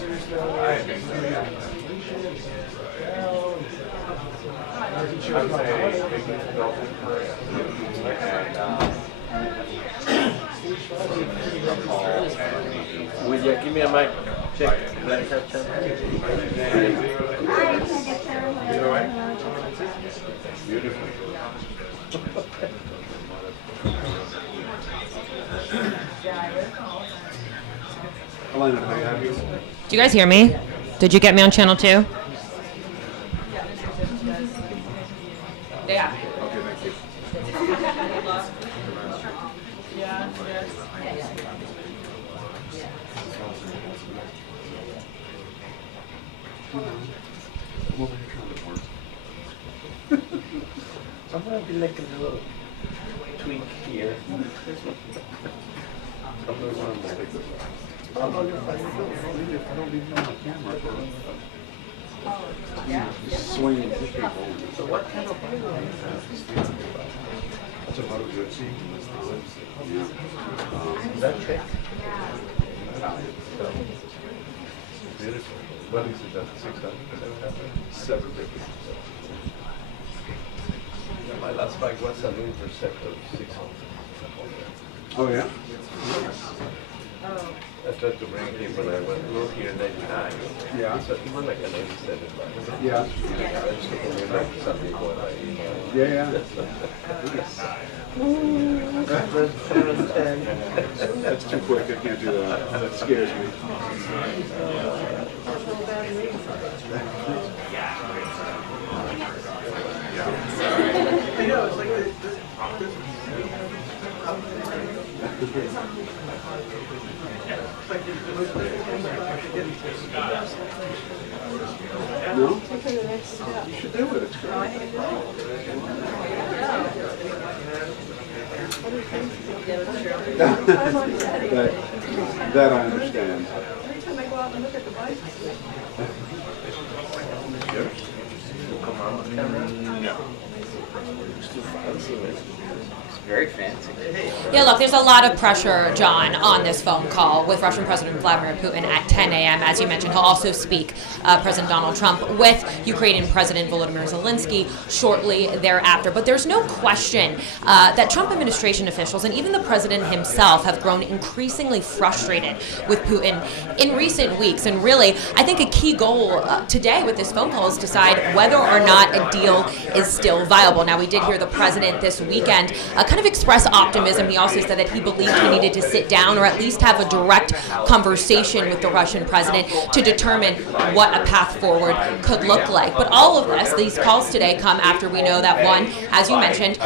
Will you give me a mic? Check. You all right? Beautiful. Do you guys hear me? Did you get me on channel 2? Yeah. Okay, thank you. Sometimes you like a little tweak here. I don't even know my camera for swinging people. So what kind of That's about a good seat. is that trick? Beautiful. What is it, 600? 750. My last bike was an Interceptor 600. Oh, yeah? I tried to bring him when I went through here in 89. Yeah. So he was like an 87 bike. Yeah. I just took him like some people when I, Yeah. That's too quick. I can't do that. That scares me. No? You should do it. It's great. that I understand. Every time I go out and look at the bike. come on with camera. No. It's too fancy. It's very fancy. Yeah, look, there's a lot of pressure, John, on this phone call with Russian President Vladimir Putin at 10 a.m. As you mentioned, he'll also speak, President Donald Trump, with Ukrainian President Volodymyr Zelensky shortly thereafter. But there's no question that Trump administration officials and even the president himself have grown increasingly frustrated with Putin in recent weeks. And really, I think a key goal today with this phone call is to decide whether or not a deal is still viable. Now, we did hear the president this weekend kind of express optimism. He also said that he believed he needed to sit down or at least have a direct conversation with the Russian president to determine what a path forward could look like. But all of this, these calls today come after we know that, one, as you mentioned,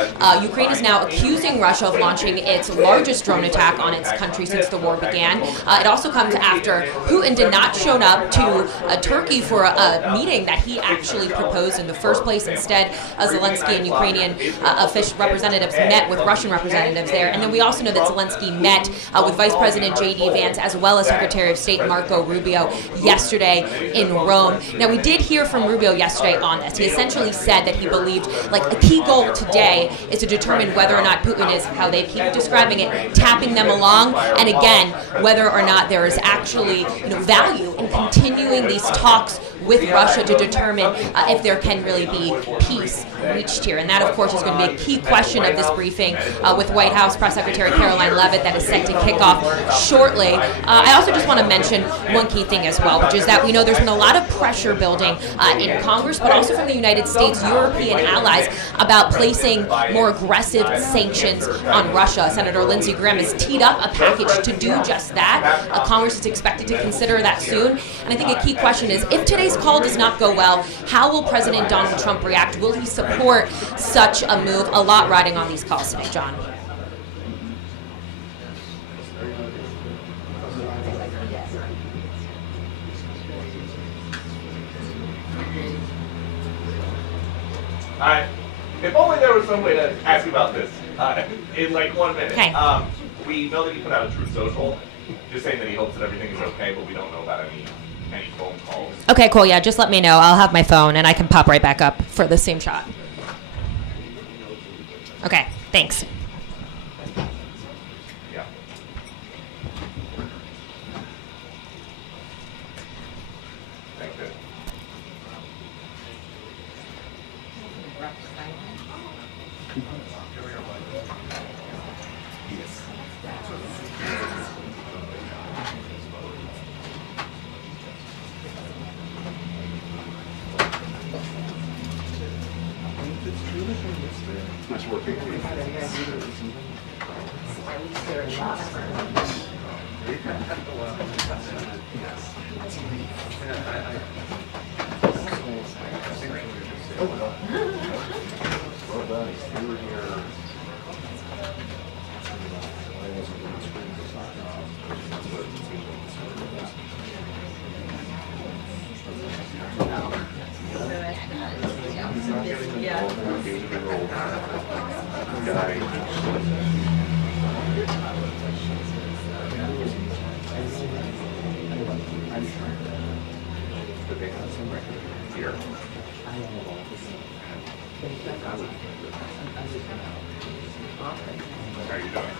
Ukraine is now accusing Russia of launching its largest drone attack on its country since the war began. It also comes after Putin did not show up to Turkey for a meeting that he actually proposed in the first place. Instead, Zelensky and Ukrainian official representatives met with Russian representatives there. And then we also know that Zelensky met with Vice President J.D. Vance as well as Secretary of State Marco Rubio yesterday in Rome. Now, we did hear from Rubio yesterday on this. He essentially said that he believed like a key goal today is to determine whether or not Putin is, how they keep describing it, tapping them along, and again, whether or not there is actually value in continuing these talks with Russia to determine if there can really be peace reached here. And that, of course, is going to be a key question of this briefing with White House Press Secretary Karoline Leavitt that is set to kick off shortly. I also just want to mention one key thing as well, which is that we know there's been a lot of pressure building in Congress, but also from the United States, European allies, about placing more aggressive sanctions on Russia. Senator Lindsey Graham has teed up a package to do just that. Congress is expected to consider that soon. And I think a key question is, if today's call does not go well, how will President Donald Trump react? Will he support such a move? A lot riding on these calls today, John. If only there was some way to ask you about this in like 1 minute. Okay. We know that he put out a Truth Social, just saying that he hopes that everything is okay, but we don't know about any phone calls. Okay, cool. Yeah, just let me know. I'll have my phone and I can pop right back up for the same shot. Okay, thanks. Okay. Nice working with you. Here. How are you doing?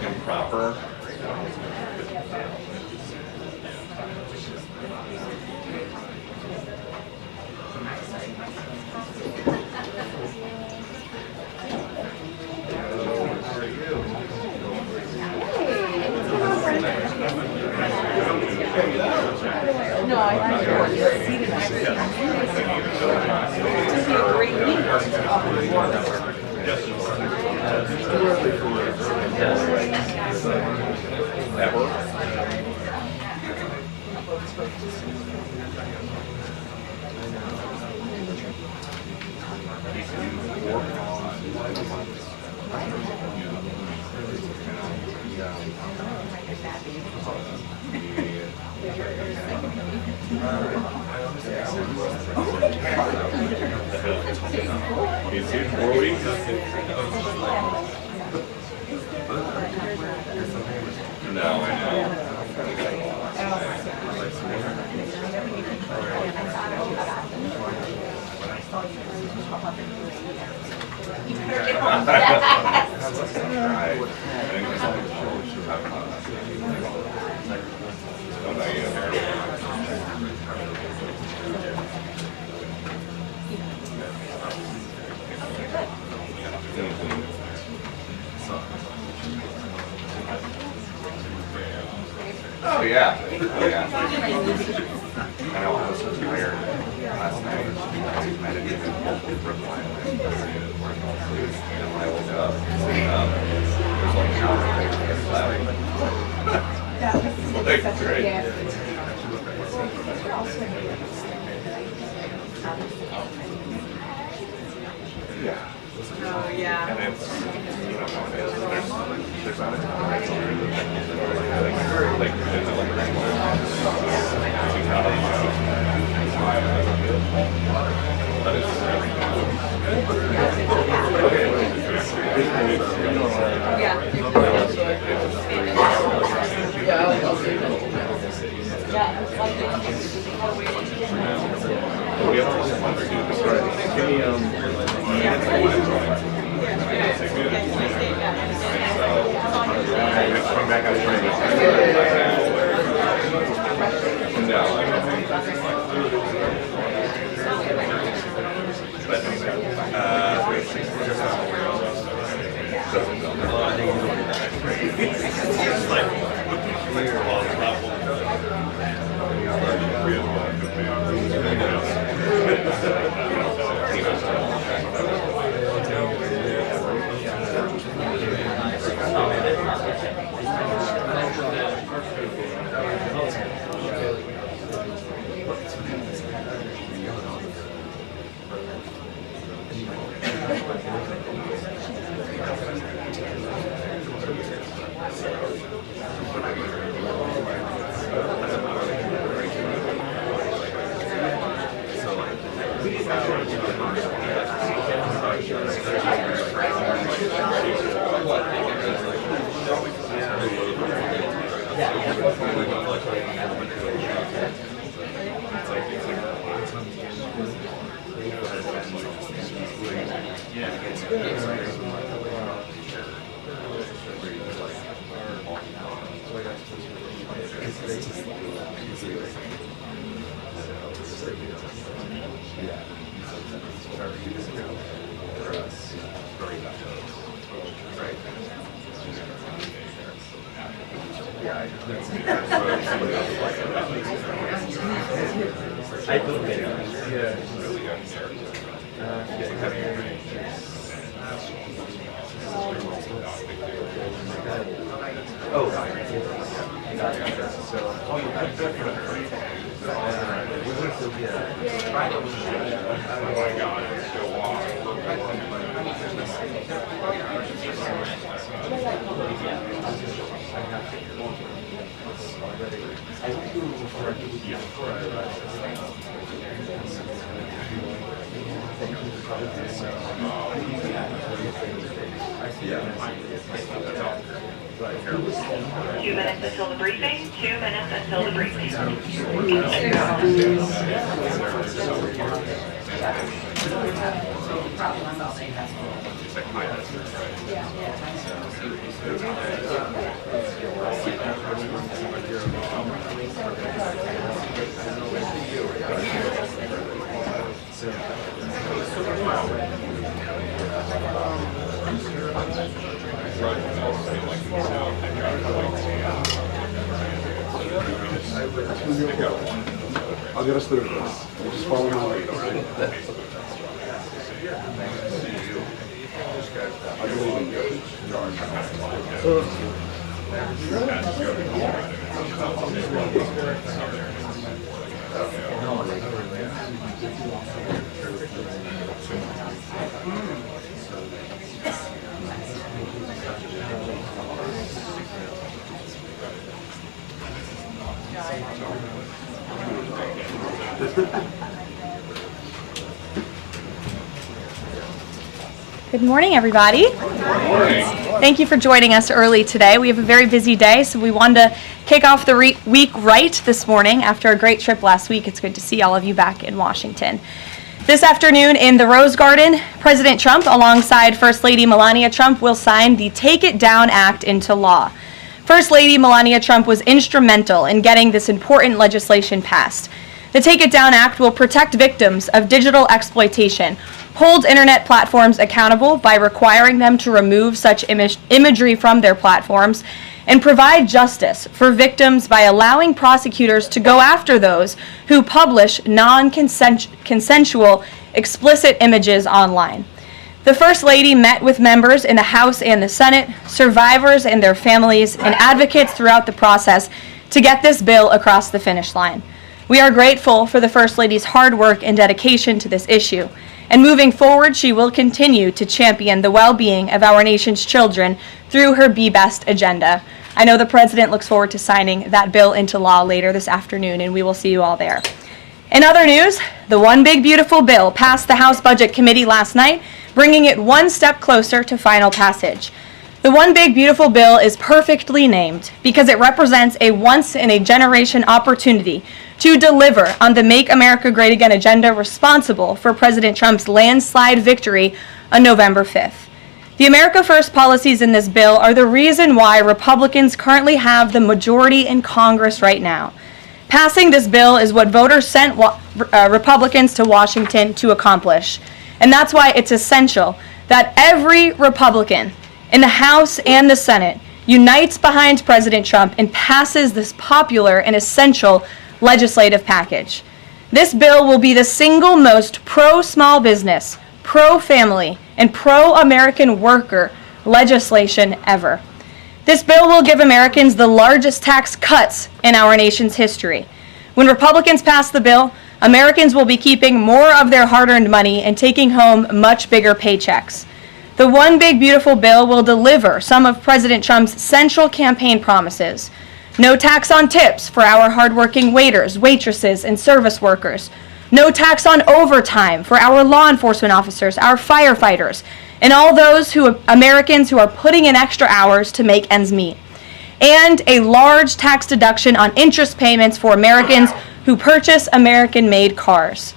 Improper. No, I think it was seated next to him. It's just a great Is it 4 weeks? No, I know. Oh yeah. Oh yeah. I know I was so tired last night. I meditated for and when I woke up, it was like an hour later. That's great. Yeah. Oh, yeah. And it's, you know how it is. There's not a ton of Two minutes until the briefing. 2 minutes until the briefing. I'll get us through this. We'll just follow my lead. I'll give it Good morning, everybody. Thank you for joining us early today. We have a very busy day, so we wanted to kick off the week right this morning after a great trip last week. It's good to see all of you back in Washington. This afternoon in the Rose Garden, President Trump, alongside First Lady Melania Trump, will sign the Take It Down Act into law. First Lady Melania Trump was instrumental in getting this important legislation passed. The Take It Down Act will protect victims of digital exploitation, hold internet platforms accountable by requiring them to remove such imagery from their platforms, and provide justice for victims by allowing prosecutors to go after those who publish non-consensual explicit images online. The First Lady met with members in the House and the Senate, survivors and their families, and advocates throughout the process to get this bill across the finish line. We are grateful for the First Lady's hard work and dedication to this issue. And moving forward, she will continue to champion the well-being of our nation's children through her Be Best agenda. I know the President looks forward to signing that bill into law later this afternoon, and we will see you all there. In other news, the One Big Beautiful Bill passed the House Budget Committee last night, bringing it one step closer to final passage. The One Big Beautiful Bill is perfectly named because it represents a once-in-a-generation opportunity to deliver on the Make America Great Again agenda responsible for President Trump's landslide victory on November 5th. The America First policies in this bill are the reason why Republicans currently have the majority in Congress right now. Passing this bill is what voters sent Republicans to Washington to accomplish. And that's why it's essential that every Republican in the House and the Senate unites behind President Trump and passes this popular and essential legislative package. This bill will be the single most pro-small business, pro-family, and pro-American worker legislation ever. This bill will give Americans the largest tax cuts in our nation's history. When Republicans pass the bill, Americans will be keeping more of their hard-earned money and taking home much bigger paychecks. The One Big Beautiful Bill will deliver some of President Trump's central campaign promises. No tax on tips for our hardworking waiters, waitresses, and service workers. No tax on overtime for our law enforcement officers, our firefighters, and all those Americans who are putting in extra hours to make ends meet. And a large tax deduction on interest payments for Americans who purchase American-made cars.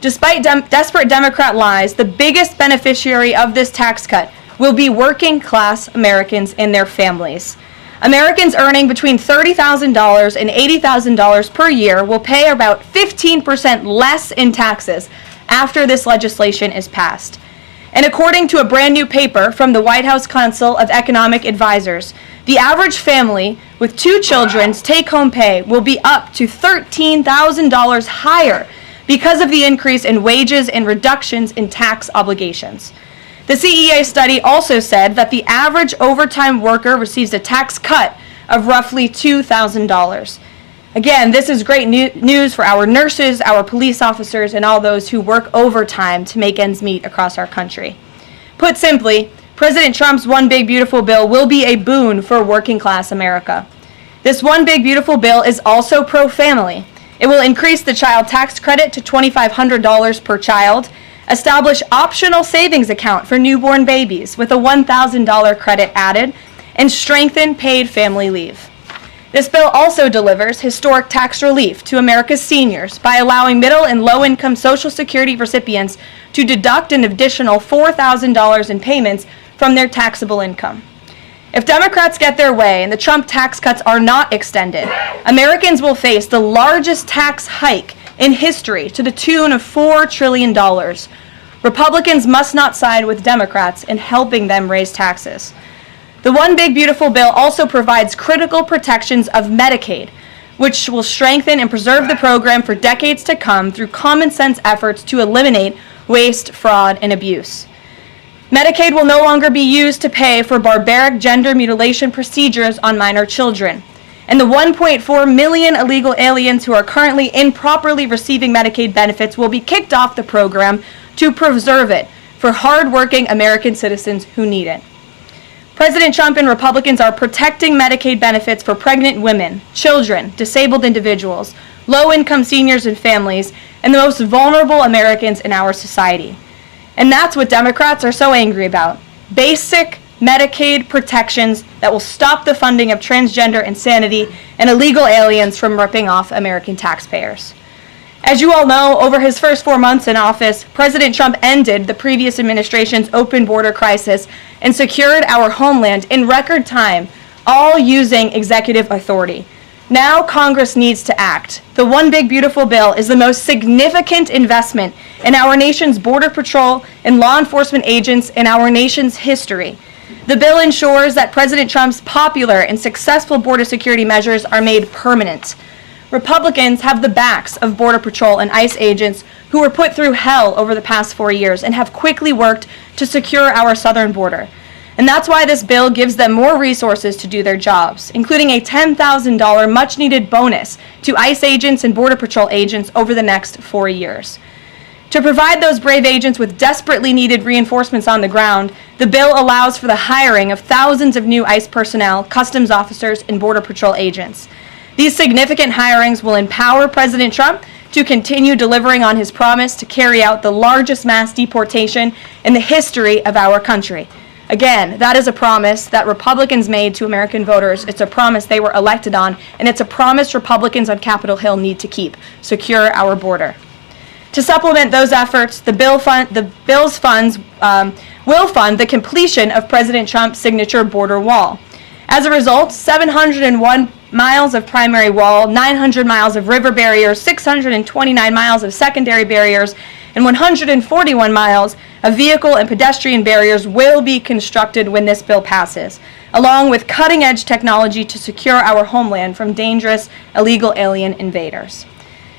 Despite desperate Democrat lies, the biggest beneficiary of this tax cut will be working-class Americans and their families. Americans earning between $30,000 and $80,000 per year will pay about 15% less in taxes after this legislation is passed. And according to a brand new paper from the White House Council of Economic Advisors, The average family with 2 children's take-home pay will be up to $13,000 higher because of the increase in wages and reductions in tax obligations. The CEA study also said that the average overtime worker receives a tax cut of roughly $2,000. Again, this is great news for our nurses, our police officers, and all those who work overtime to make ends meet across our country. Put simply, President Trump's One Big Beautiful Bill will be a boon for working class America. This One Big Beautiful Bill is also pro-family. It will increase the child tax credit to $2,500 per child, establish optional savings account for newborn babies with a $1,000 credit added, and strengthen paid family leave. This bill also delivers historic tax relief to America's seniors by allowing middle and low-income Social Security recipients to deduct an additional $4,000 in payments from their taxable income. If Democrats get their way and the Trump tax cuts are not extended, Americans will face the largest tax hike in history to the tune of $4 trillion. Republicans must not side with Democrats in helping them raise taxes. The One Big Beautiful Bill also provides critical protections of Medicaid, which will strengthen and preserve the program for decades to come through common sense efforts to eliminate waste, fraud, and abuse. Medicaid will no longer be used to pay for barbaric gender mutilation procedures on minor children. And the 1.4 million illegal aliens who are currently improperly receiving Medicaid benefits will be kicked off the program to preserve it for hard-working American citizens who need it. President Trump and Republicans are protecting Medicaid benefits for pregnant women, children, disabled individuals, low-income seniors and families, and the most vulnerable Americans in our society. And that's what Democrats are so angry about. Basic Medicaid protections that will stop the funding of transgender insanity and illegal aliens from ripping off American taxpayers. As you all know, over his first 4 months in office, President Trump ended the previous administration's open border crisis and secured our homeland in record time, all using executive authority. Now Congress needs to act. The One Big Beautiful Bill is the most significant investment in our nation's border patrol and law enforcement agents in our nation's history. The bill ensures that President Trump's popular and successful border security measures are made permanent. Republicans have the backs of Border Patrol and ICE agents who were put through hell over the past 4 years and have quickly worked to secure our southern border. And that's why this bill gives them more resources to do their jobs, including a $10,000 much-needed bonus to ICE agents and Border Patrol agents over the next 4 years. To provide those brave agents with desperately needed reinforcements on the ground, the bill allows for the hiring of thousands of new ICE personnel, customs officers, and Border Patrol agents. These significant hirings will empower President Trump to continue delivering on his promise to carry out the largest mass deportation in the history of our country. Again, that is a promise that Republicans made to American voters. It's a promise they were elected on, and it's a promise Republicans on Capitol Hill need to keep: secure our border. To supplement those efforts, the bill's funds will fund the completion of President Trump's signature border wall. As a result, 701 miles of primary wall, 900 miles of river barriers, 629 miles of secondary barriers, and 141 miles of vehicle and pedestrian barriers will be constructed when this bill passes, along with cutting-edge technology to secure our homeland from dangerous illegal alien invaders.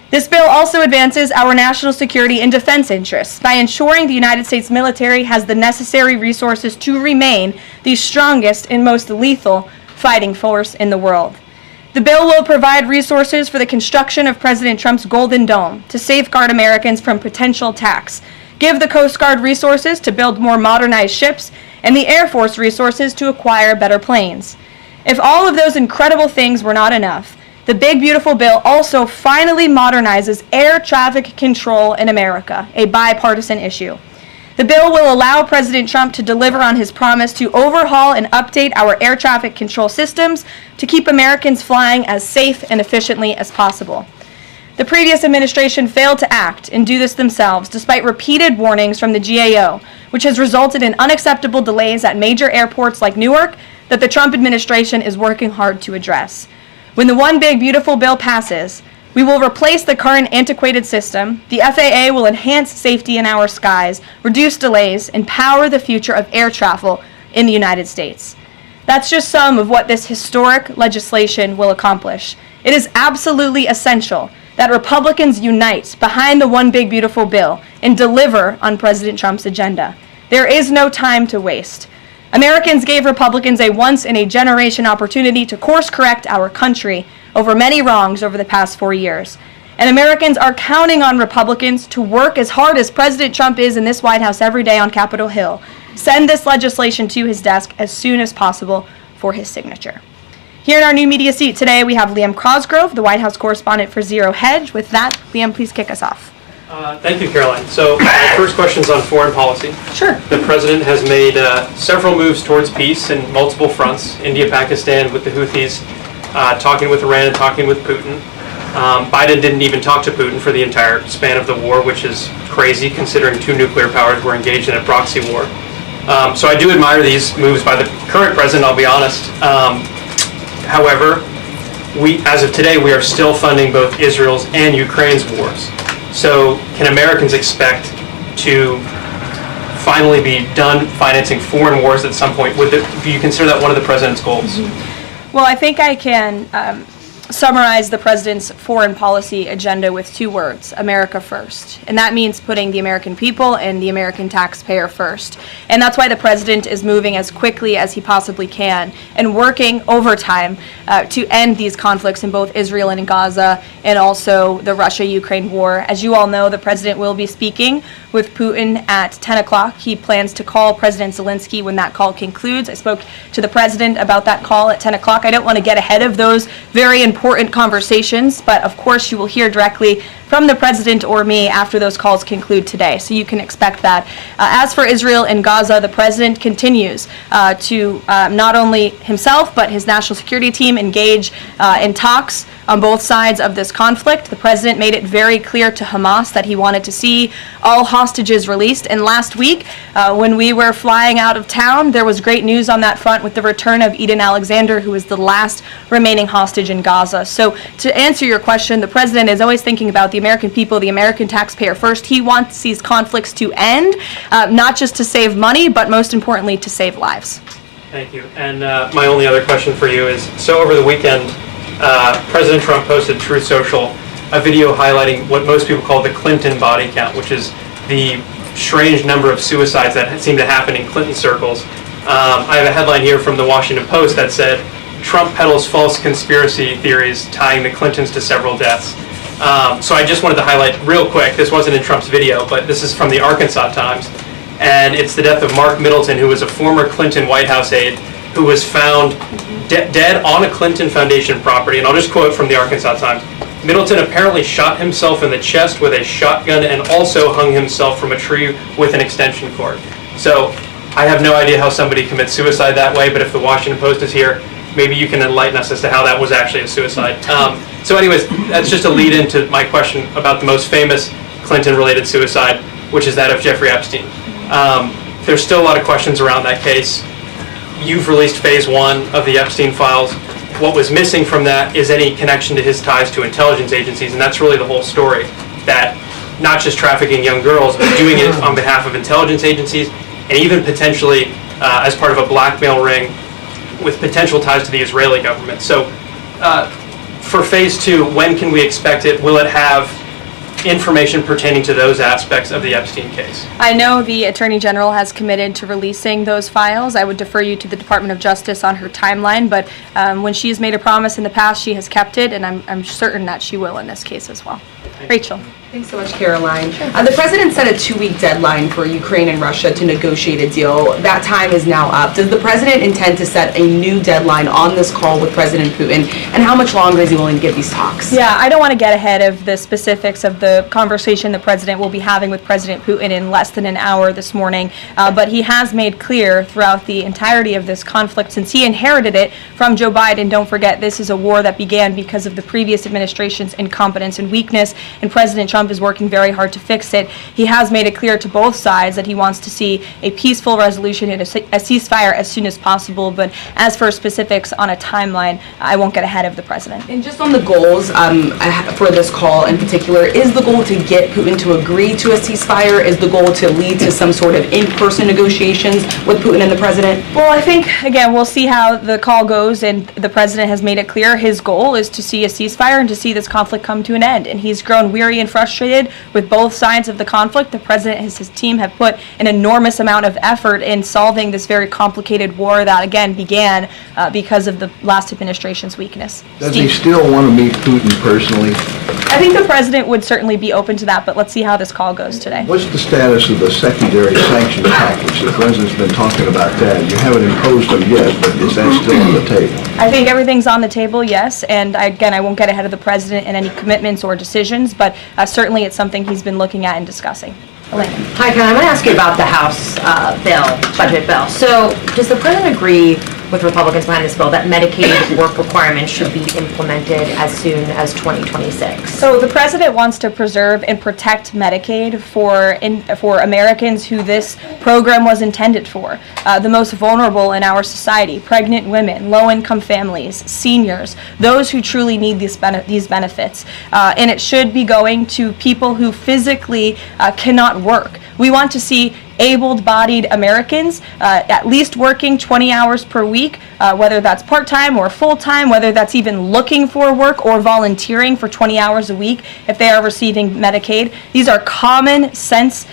This bill also advances our national security and defense interests by ensuring the United States military has the necessary resources to remain the strongest and most lethal fighting force in the world. The bill will provide resources for the construction of President Trump's Golden Dome to safeguard Americans from potential attacks, give the Coast Guard resources to build more modernized ships, and the Air Force resources to acquire better planes. If all of those incredible things were not enough, the Big Beautiful Bill also finally modernizes air traffic control in America, a bipartisan issue. The bill will allow President Trump to deliver on his promise to overhaul and update our air traffic control systems to keep Americans flying as safe and efficiently as possible. The previous administration failed to act and do this themselves, despite repeated warnings from the GAO, which has resulted in unacceptable delays at major airports like Newark that the Trump administration is working hard to address. When the One Big Beautiful Bill passes, we will replace the current antiquated system, the FAA will enhance safety in our skies, reduce delays, and power the future of air travel in the United States. That's just some of what this historic legislation will accomplish. It is absolutely essential that Republicans unite behind the One Big Beautiful Bill and deliver on President Trump's agenda. There is no time to waste. Americans gave Republicans a once-in-a-generation opportunity to course-correct our country over many wrongs over the past 4 years. And Americans are counting on Republicans to work as hard as President Trump is in this White House every day on Capitol Hill. Send this legislation to his desk as soon as possible for his signature. Here in our new media seat today, we have Liam Cosgrove, the White House correspondent for Zero Hedge. With that, Liam, please kick us off. Thank you, Caroline. So my first question is on foreign policy. Sure. The president has made several moves towards peace in multiple fronts, India, Pakistan with the Houthis, talking with Iran, talking with Putin. Biden didn't even talk to Putin for the entire span of the war, which is crazy considering two nuclear powers were engaged in a proxy war. So I do admire these moves by the current president, I'll be honest. However, as of today, we are still funding both Israel's and Ukraine's wars. So can Americans expect to finally be done financing foreign wars at some point? Do you consider that one of the president's goals? Well, I think I can summarize the president's foreign policy agenda with 2 words: America first. And that means putting the American people and the American taxpayer first. And that's why the president is moving as quickly as he possibly can and working overtime to end these conflicts in both Israel and in Gaza, and also the Russia-Ukraine war. As you all know, the president will be speaking with Putin at 10 o'clock. He plans to call President Zelensky when that call concludes. I spoke to the president about that call at 10 o'clock. I don't want to get ahead of those very important conversations, but of course you will hear directly from the president or me after those calls conclude today. So you can expect that. As for Israel and Gaza, the president continues to not only himself but his national security team engage in talks on both sides of this conflict. The president made it very clear to Hamas that he wanted to see all hostages released. And last week, when we were flying out of town, there was great news on that front with the return of Eden Alexander, who is the last remaining hostage in Gaza. So to answer your question, the president is always thinking about the American people, the American taxpayer first. He wants these conflicts to end, not just to save money, but most importantly, to save lives. Thank you. And my only other question for you is, so over the weekend, President Trump posted Truth Social a video highlighting what most people call the Clinton body count, which is the strange number of suicides that seem to happen in Clinton circles. I have a headline here from the Washington Post that said, Trump peddles false conspiracy theories tying the Clintons to several deaths. So I just wanted to highlight real quick, this wasn't in Trump's video, but this is from the Arkansas Times, and it's the death of Mark Middleton, who was a former Clinton White House aide, who was found dead on a Clinton Foundation property. And I'll just quote from the Arkansas Times. Middleton apparently shot himself in the chest with a shotgun and also hung himself from a tree with an extension cord. So I have no idea how somebody commits suicide that way, but if the Washington Post is here, maybe you can enlighten us as to how that was actually a suicide. So anyways, that's just a lead into my question about the most famous Clinton-related suicide, which is that of Jeffrey Epstein. There's still a lot of questions around that case. You've released phase 1 of the Epstein files. What was missing from that is any connection to his ties to intelligence agencies, and that's really the whole story, that not just trafficking young girls, but doing it on behalf of intelligence agencies, and even potentially as part of a blackmail ring with potential ties to the Israeli government. So for phase 2, when can we expect it? Will it have information pertaining to those aspects of the Epstein case? I know the Attorney General has committed to releasing those files. I would defer you to the Department of Justice on her timeline, but when she has made a promise in the past, she has kept it, and I'm certain that she will in this case as well. Rachel. Thanks so much, Caroline. The president set a 2-week deadline for Ukraine and Russia to negotiate a deal. That time is now up. Does the president intend to set a new deadline on this call with President Putin? And how much longer is he willing to give these talks? Yeah, I don't want to get ahead of the specifics of the conversation the president will be having with President Putin in less than an hour this morning. But he has made clear throughout the entirety of this conflict, since he inherited it from Joe Biden. Don't forget, this is a war that began because of the previous administration's incompetence and weakness. and President Trump is working very hard to fix it. He has made it clear to both sides that he wants to see a peaceful resolution and a ceasefire as soon as possible, but as for specifics on a timeline, I won't get ahead of the president. And just on the goals for this call in particular, is the goal to get Putin to agree to a ceasefire? Is the goal to lead to some sort of in-person negotiations with Putin and the president? Well, I think, again, we'll see how the call goes, and the president has made it clear his goal is to see a ceasefire and to see this conflict come to an end. And he's grown weary and frustrated with both sides of the conflict. The president and his team have put an enormous amount of effort in solving this very complicated war that, again, began because of the last administration's weakness. Does he still want to meet Putin personally? I think the president would certainly be open to that, but let's see how this call goes today. What's the status of the secondary sanctions package? The president's been talking about that. You haven't imposed them yet, but is that still on the table? I think everything's on the table, yes, and again, I won't get ahead of the president in any commitments or decisions, but certainly it's something he's been looking at and discussing. Elaine. Hi, Ken. I'm going to ask you about the House budget bill. So does the president agree with Republicans behind this bill that Medicaid work requirements should be implemented as soon as 2026? So the president wants to preserve and protect Medicaid for Americans who this program was intended for, the most vulnerable in our society, pregnant women, low-income families, seniors, those who truly need these benefits. And it should be going to people who physically cannot work. We want to see able-bodied Americans at least working 20 hours per week, whether that's part-time or full-time, whether that's even looking for work or volunteering for 20 hours a week if they are receiving Medicaid. These are common sense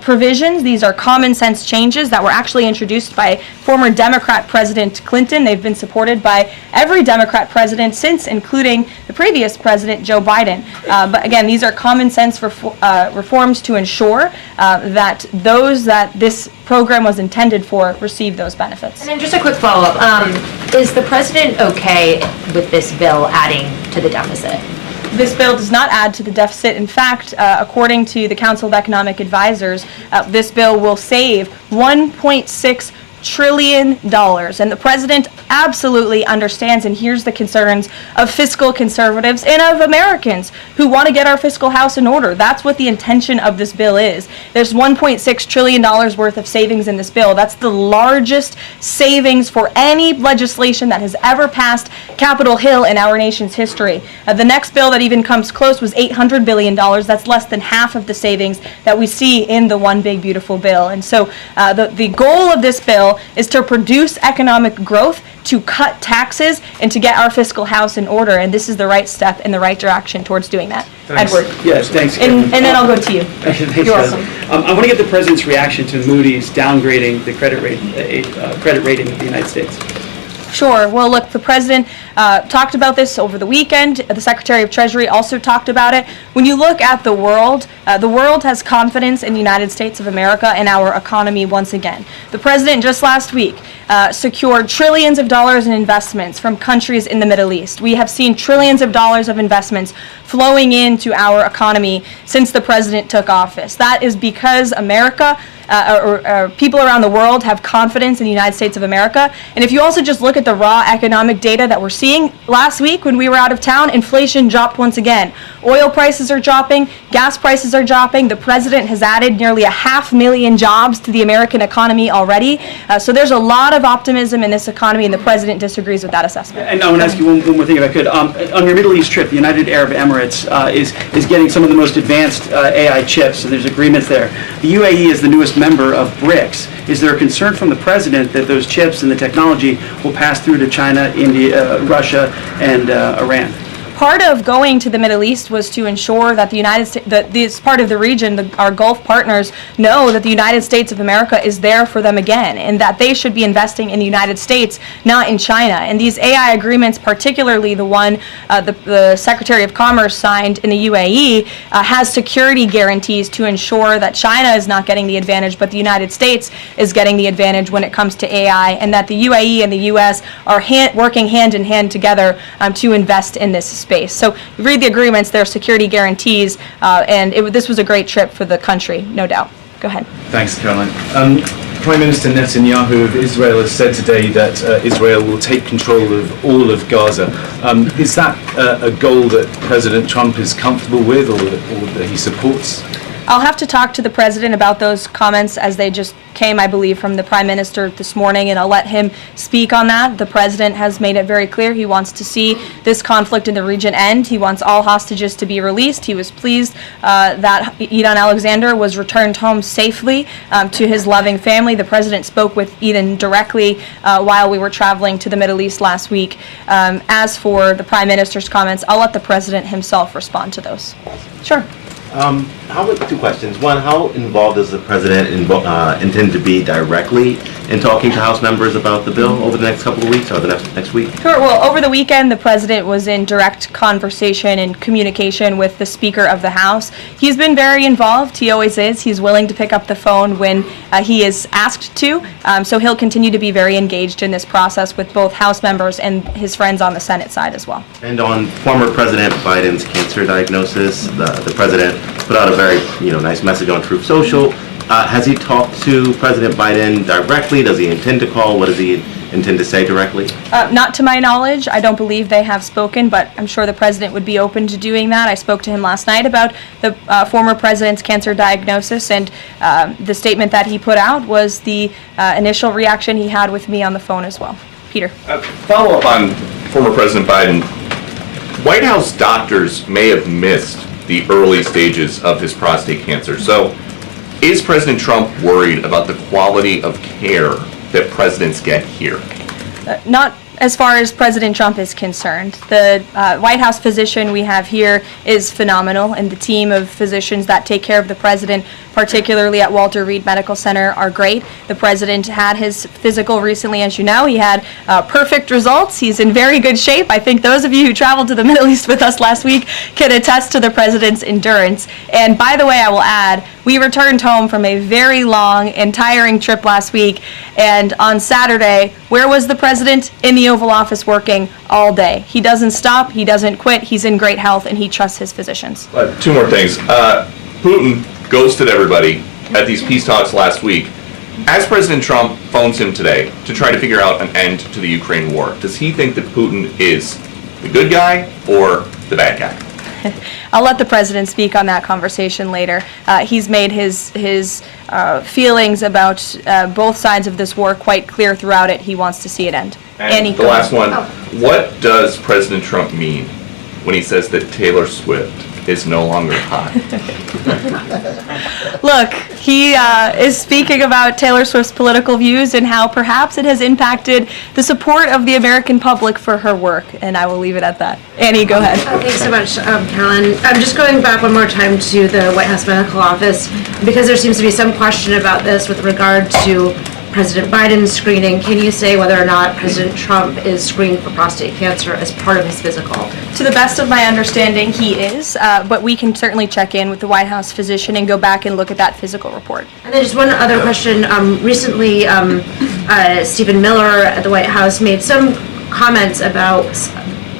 provisions. These are common sense changes that were actually introduced by former Democrat President Clinton. They've been supported by every Democrat president since, including the previous president, Joe Biden. But again, these are common sense reforms to ensure that those that this program was intended for receive those benefits. And then just a quick follow-up. Is the president okay with this bill adding to the deficit? This bill does not add to the deficit. In fact, according to the Council of Economic Advisors, this bill will save $1.6 trillion. And the president absolutely understands and hears the concerns of fiscal conservatives and of Americans who want to get our fiscal house in order. That's what the intention of this bill is. There's $1.6 trillion worth of savings in this bill. That's the largest savings for any legislation that has ever passed Capitol Hill in our nation's history. The next bill that even comes close was $800 billion. That's less than half of the savings that we see in the One Big Beautiful Bill. And so the goal of this bill is to produce economic growth, to cut taxes, and to get our fiscal house in order. And this is the right step in the right direction towards doing that. Thanks. Edward. Yes, thanks. And then I'll go to you. Thanks, You're welcome. I want to get the president's reaction to Moody's downgrading the credit rating of the United States. Sure. Well, look, the president talked about this over the weekend. The Secretary of Treasury also talked about it. When you look at the world has confidence in the United States of America and our economy once again. The president just last week secured trillions of dollars in investments from countries in the Middle East. We have seen trillions of dollars of investments flowing into our economy since the president took office. That is because America or people around the world have confidence in the United States of America. And if you also just look at the raw economic data that we're seeing, last week when we were out of town, inflation dropped once again. Oil prices are dropping, gas prices are dropping. The president has added nearly 500,000 jobs to the American economy already. So there's a lot of optimism in this economy, and the president disagrees with that assessment. And I want to ask you one more thing, if I could. On your Middle East trip, the United Arab Emirates is getting some of the most advanced AI chips, and there's agreements there. The UAE is the newest member of BRICS. Is there a concern from the president that those chips and the technology will pass through to China, India, Russia, and Iran? Part of going to the Middle East was to ensure that the United States, that this part of the region, our Gulf partners, know that the United States of America is there for them again, and that they should be investing in the United States, not in China. And these AI agreements, particularly the one the Secretary of Commerce signed in the UAE, has security guarantees to ensure that China is not getting the advantage, but the United States is getting the advantage when it comes to AI, and that the UAE and the U.S. are working hand in hand together to invest in this space. So you read the agreements, there are security guarantees, and this was a great trip for the country, no doubt. Go ahead. Thanks, Caroline. Prime Minister Netanyahu of Israel has said today that Israel will take control of all of Gaza. Is that a goal that President Trump is comfortable with or that he supports? I'll have to talk to the president about those comments as they just came, I believe, from the prime minister this morning, and I'll let him speak on that. The president has made it very clear he wants to see this conflict in the region end. He wants all hostages to be released. He was pleased that Eden Alexander was returned home safely to his loving family. The president spoke with Eden directly while we were traveling to the Middle East last week. As for the prime minister's comments, I'll let the president himself respond to those. Sure. Two questions. One, how involved does the president intend to be directly in talking to House members about the bill over the next couple of weeks or the next week? Sure. Well, over the weekend, the president was in direct conversation and communication with the Speaker of the House. He's been very involved. He always is. He's willing to pick up the phone when he is asked to. So he'll continue to be very engaged in this process with both House members and his friends on the Senate side as well. And on former President Biden's cancer diagnosis, the president put out a very nice message on Truth Social. Has he talked to President Biden directly? Does he intend to call? What does he intend to say directly? Not to my knowledge. I don't believe they have spoken, but I'm sure the president would be open to doing that. I spoke to him last night about the former president's cancer diagnosis, and the statement that he put out was the initial reaction he had with me on the phone as well. Peter. Follow up on former President Biden. White House doctors may have missed the early stages of his prostate cancer. So is President Trump worried about the quality of care that presidents get here? Not as far as President Trump is concerned. The White House physician we have here is phenomenal, and the team of physicians that take care of the president, particularly at Walter Reed Medical Center, are great. The president had his physical recently, as you know. He had perfect results. He's in very good shape. I think those of you who traveled to the Middle East with us last week can attest to the president's endurance. And by the way, I will add, we returned home from a very long and tiring trip last week, and on Saturday, where was the president? In the Oval Office working all day. He doesn't stop, he doesn't quit, he's in great health, and he trusts his physicians. Two more things. Putin ghosted everybody at these peace talks last week. As President Trump phones him today to try to figure out an end to the Ukraine war, does he think that Putin is the good guy or the bad guy? I'll let the president speak on that conversation later. He's made his feelings about both sides of this war quite clear throughout it. He wants to see it end. And the last one, what does President Trump mean when he says that Taylor Swift is no longer hot? Look, he is speaking about Taylor Swift's political views and how perhaps it has impacted the support of the American public for her work, and I will leave it at that. Annie, go ahead. Thanks so much, Caroline. I'm just going back one more time to the White House Medical Office, because there seems to be some question about this with regard to President Biden's screening. Can you say whether or not President Trump is screened for prostate cancer as part of his physical? To the best of my understanding, he is, but we can certainly check in with the White House physician and go back and look at that physical report. And then just one other question. Recently, Stephen Miller at the White House made some comments about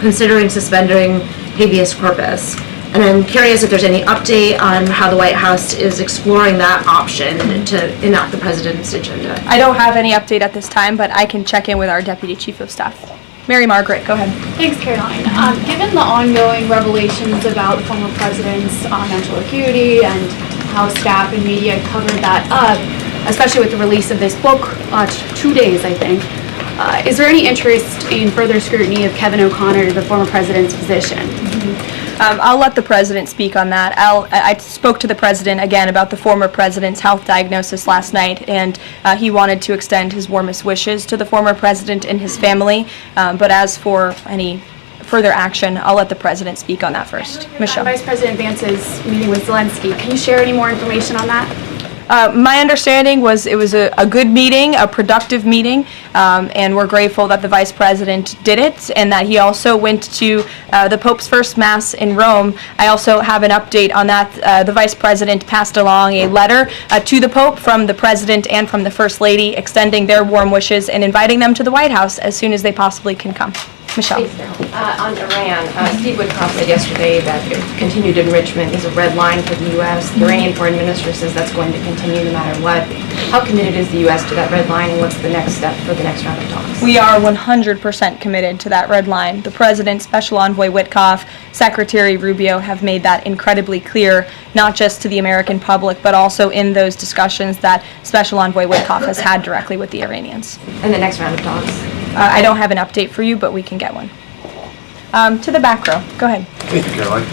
considering suspending habeas corpus. And I'm curious if there's any update on how the White House is exploring that option to enact the president's agenda. I don't have any update at this time, but I can check in with our Deputy Chief of Staff. Mary Margaret, go ahead. Thanks, Caroline. Given the ongoing revelations about the former president's mental acuity and how staff and media covered that up, especially with the release of this book 2 days, I think, is there any interest in further scrutiny of Kevin O'Connor, the former president's physician? I'll let the president speak on that. I spoke to the president again about the former president's health diagnosis last night, and he wanted to extend his warmest wishes to the former president and his family. But as for any further action, I'll let the president speak on that first. Michelle. Vice President Vance's meeting with Zelensky. Can you share any more information on that? My understanding was it was a good meeting, a productive meeting, and we're grateful that the Vice President did it and that he also went to the Pope's first Mass in Rome. I also have an update on that. The Vice President passed along a letter to the Pope from the President and from the First Lady extending their warm wishes and inviting them to the White House as soon as they possibly can come. Michelle. On Iran, Steve Witkoff said yesterday that continued enrichment is a red line for the U.S. The Iranian foreign minister says that's going to continue no matter what. How committed is the U.S. to that red line, and what's the next step for the next round of talks? We are 100% committed to that red line. The President, Special Envoy Witkoff, Secretary Rubio have made that incredibly clear, not just to the American public, but also in those discussions that Special Envoy Witkoff has had directly with the Iranians. And the next round of talks? I don't have an update for you, but we can get one. To the back row. Go ahead. Thank you, Caroline.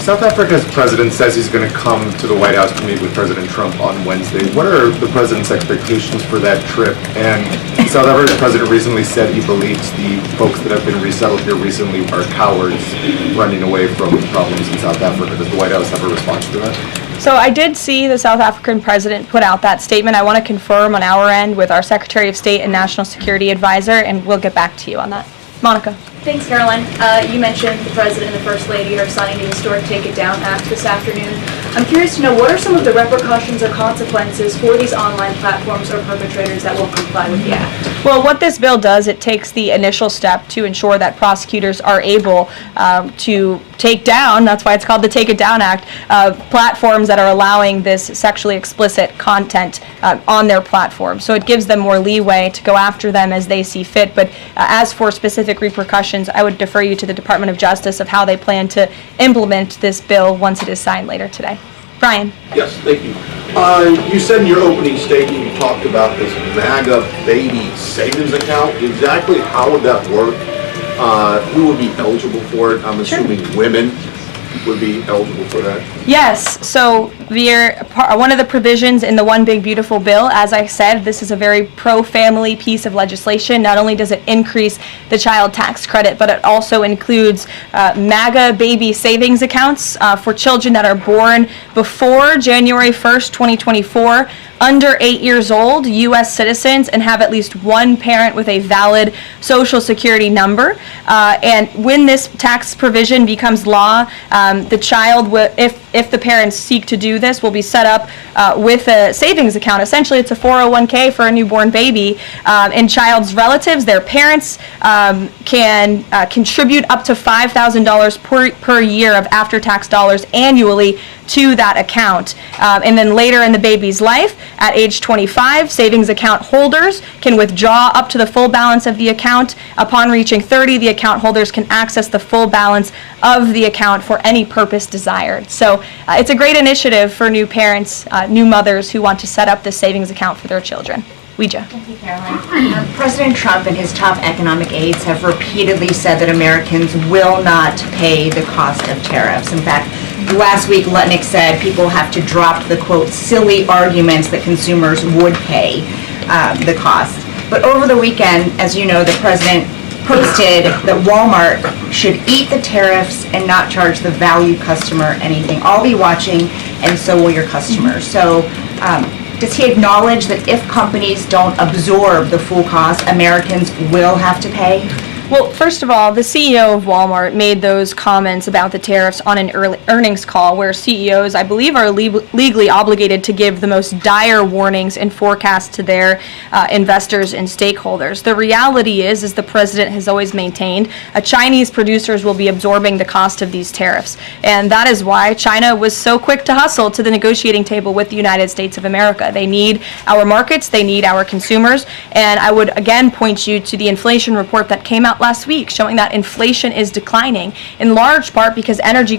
South Africa's president says he's going to come to the White House to meet with President Trump on Wednesday. What are the president's expectations for that trip? And the South African president recently said he believes the folks that have been resettled here recently are cowards running away from problems in South Africa. Does the White House have a response to that? So I did see the South African president put out that statement. I want to confirm on our end with our Secretary of State and National Security Advisor, and we'll get back to you on that. Monica. Thanks, Caroline. You mentioned the President and the First Lady are signing the historic Take It Down Act this afternoon. I'm curious to know, what are some of the repercussions or consequences for these online platforms or perpetrators that will comply with the act? Well, what this bill does, it takes the initial step to ensure that prosecutors are able to take down, that's why it's called the Take It Down Act, platforms that are allowing this sexually explicit content on their platform. So it gives them more leeway to go after them as they see fit. But as for specific repercussions, I would defer you to the Department of Justice of how they plan to implement this bill once it is signed later today. Brian. Yes, thank you. You said in your opening statement you talked about this MAGA baby savings account. Exactly how would that work? Who would be eligible for it? I'm assuming women would be eligible for that. Yes, so one of the provisions in the One Big Beautiful Bill, as I said, this is a very pro-family piece of legislation. Not only does it increase the child tax credit, but it also includes MAGA baby savings accounts for children that are born before January 1st, 2024, under 8 years old, U.S. citizens, and have at least one parent with a valid Social Security number. And when this tax provision becomes law, the child, if the parents seek to do this, will be set up with a savings account. Essentially, it's a 401k for a newborn baby. And child's relatives, their parents, can contribute up to $5,000 per year of after-tax dollars annually to that account. And then later in the baby's life, at age 25, savings account holders can withdraw up to the full balance of the account. Upon reaching 30, the account holders can access the full balance of the account for any purpose desired. So it's a great initiative for new parents, new mothers who want to set up this savings account for their children. Ouija. Thank you, Caroline. President Trump and his top economic aides have repeatedly said that Americans will not pay the cost of tariffs. In fact, last week, Lutnick said people have to drop the, quote, silly arguments that consumers would pay the cost. But over the weekend, as you know, the president posted that Walmart should eat the tariffs and not charge the value customer anything. I'll be watching, and so will your customers. So does he acknowledge that if companies don't absorb the full cost, Americans will have to pay? Well, first of all, the CEO of Walmart made those comments about the tariffs on an earnings call where CEOs, I believe, are legally obligated to give the most dire warnings and forecasts to their investors and stakeholders. The reality is the president has always maintained, Chinese producers will be absorbing the cost of these tariffs. And that is why China was so quick to hustle to the negotiating table with the United States of America. They need our markets, they need our consumers, and I would again point you to the inflation report that came out last week showing that inflation is declining in large part because energy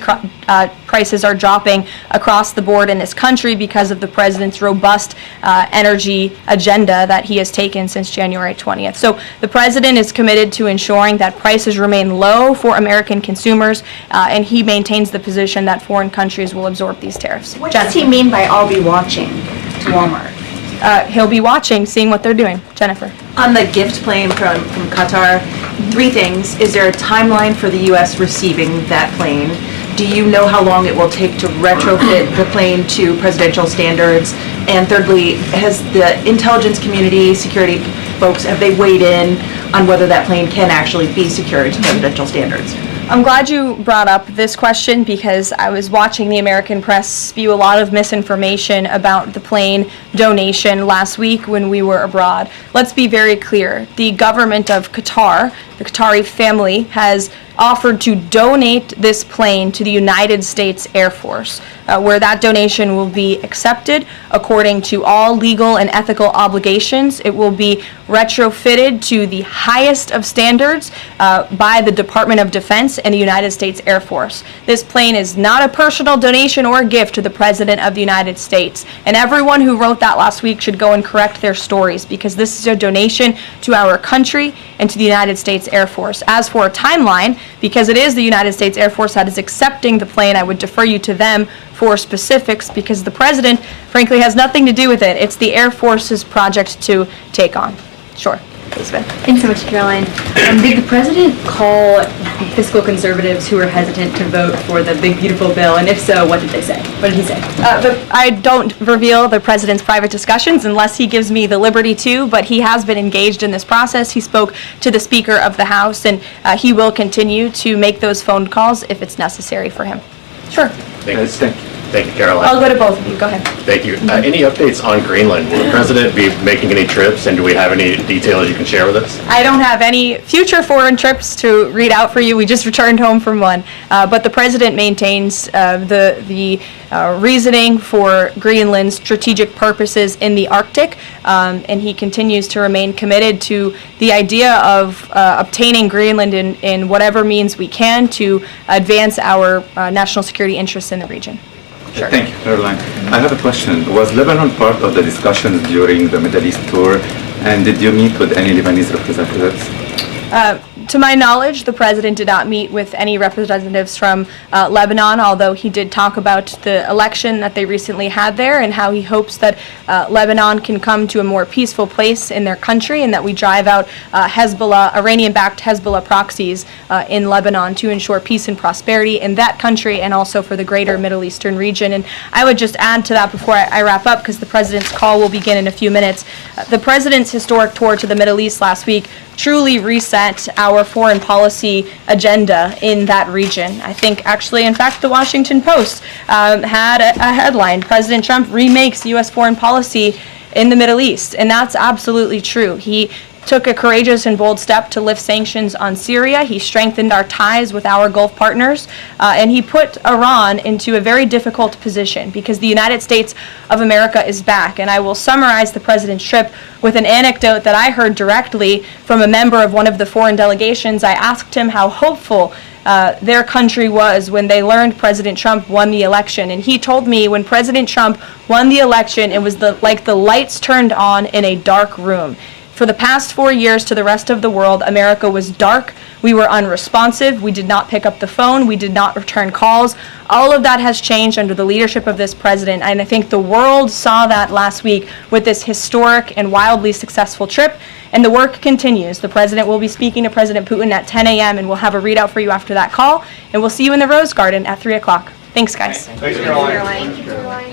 prices are dropping across the board in this country because of the president's robust energy agenda that he has taken since January 20th. So the president is committed to ensuring that prices remain low for American consumers, and he maintains the position that foreign countries will absorb these tariffs. What does he mean by "I'll be watching" to Walmart? He'll be watching, seeing what they're doing. Jennifer. On the gift plane from Qatar, 3 things. Is there a timeline for the U.S. receiving that plane? Do you know how long it will take to retrofit the plane to presidential standards? And thirdly, has the intelligence community, security folks, have they weighed in on whether that plane can actually be secured to presidential standards? I'm glad you brought up this question because I was watching the American press spew a lot of misinformation about the plane donation last week when we were abroad. Let's be very clear. The government of Qatar, the Qatari family, has offered to donate this plane to the United States Air Force, where that donation will be accepted according to all legal and ethical obligations. It will be retrofitted to the highest of standards by the Department of Defense and the United States Air Force. This plane is not a personal donation or gift to the President of the United States. And everyone who wrote that last week should go and correct their stories, because this is a donation to our country and to the United States Air Force. As for a timeline, because it is the United States Air Force that is accepting the plane, I would defer you to them for specifics, because the President, frankly, has nothing to do with it. It's the Air Force's project to take on. Sure. Elizabeth. Thanks so much, Caroline. Did the president call fiscal conservatives who were hesitant to vote for the big, beautiful bill? And if so, what did they say? What did he say? I don't reveal the president's private discussions unless he gives me the liberty to, but he has been engaged in this process. He spoke to the Speaker of the House, and he will continue to make those phone calls if it's necessary for him. Sure. Thank you, Caroline. I'll go to both of you. Go ahead. Thank you. Any updates on Greenland? Will the president be making any trips, and do we have any details you can share with us? I don't have any future foreign trips to read out for you. We just returned home from one. But the president maintains the reasoning for Greenland's strategic purposes in the Arctic, and he continues to remain committed to the idea of obtaining Greenland in whatever means we can to advance our national security interests in the region. Sure. Thank you, Caroline. I have a question. Was Lebanon part of the discussions during the Middle East tour, and did you meet with any Lebanese representatives? To my knowledge, the president did not meet with any representatives from Lebanon, although he did talk about the election that they recently had there and how he hopes that Lebanon can come to a more peaceful place in their country, and that we drive out Hezbollah, Iranian-backed Hezbollah proxies in Lebanon to ensure peace and prosperity in that country and also for the greater Middle Eastern region. And I would just add to that before I wrap up, because the president's call will begin in a few minutes. The president's historic tour to the Middle East last week truly reset our foreign policy agenda in that region. I think actually, in fact, the Washington Post had a headline, President Trump remakes U.S. foreign policy in the Middle East, and that's absolutely true. He took a courageous and bold step to lift sanctions on Syria. He strengthened our ties with our Gulf partners, and he put Iran into a very difficult position because the United States of America is back. And I will summarize the president's trip with an anecdote that I heard directly from a member of one of the foreign delegations. I asked him how hopeful their country was when they learned President Trump won the election. And he told me when President Trump won the election, it was like the lights turned on in a dark room. For the past 4 years to the rest of the world, America was dark. We were unresponsive. We did not pick up the phone. We did not return calls. All of that has changed under the leadership of this president. And I think the world saw that last week with this historic and wildly successful trip. And the work continues. The president will be speaking to President Putin at 10 a.m. and we'll have a readout for you after that call. And we'll see you in the Rose Garden at 3 o'clock. Thanks, guys. Thanks, Caroline. Thank you, Caroline.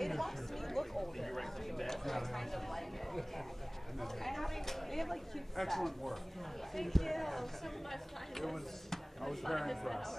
It helps me look older. They have like cute stuff. Excellent work. Thank you so much. I was very impressed.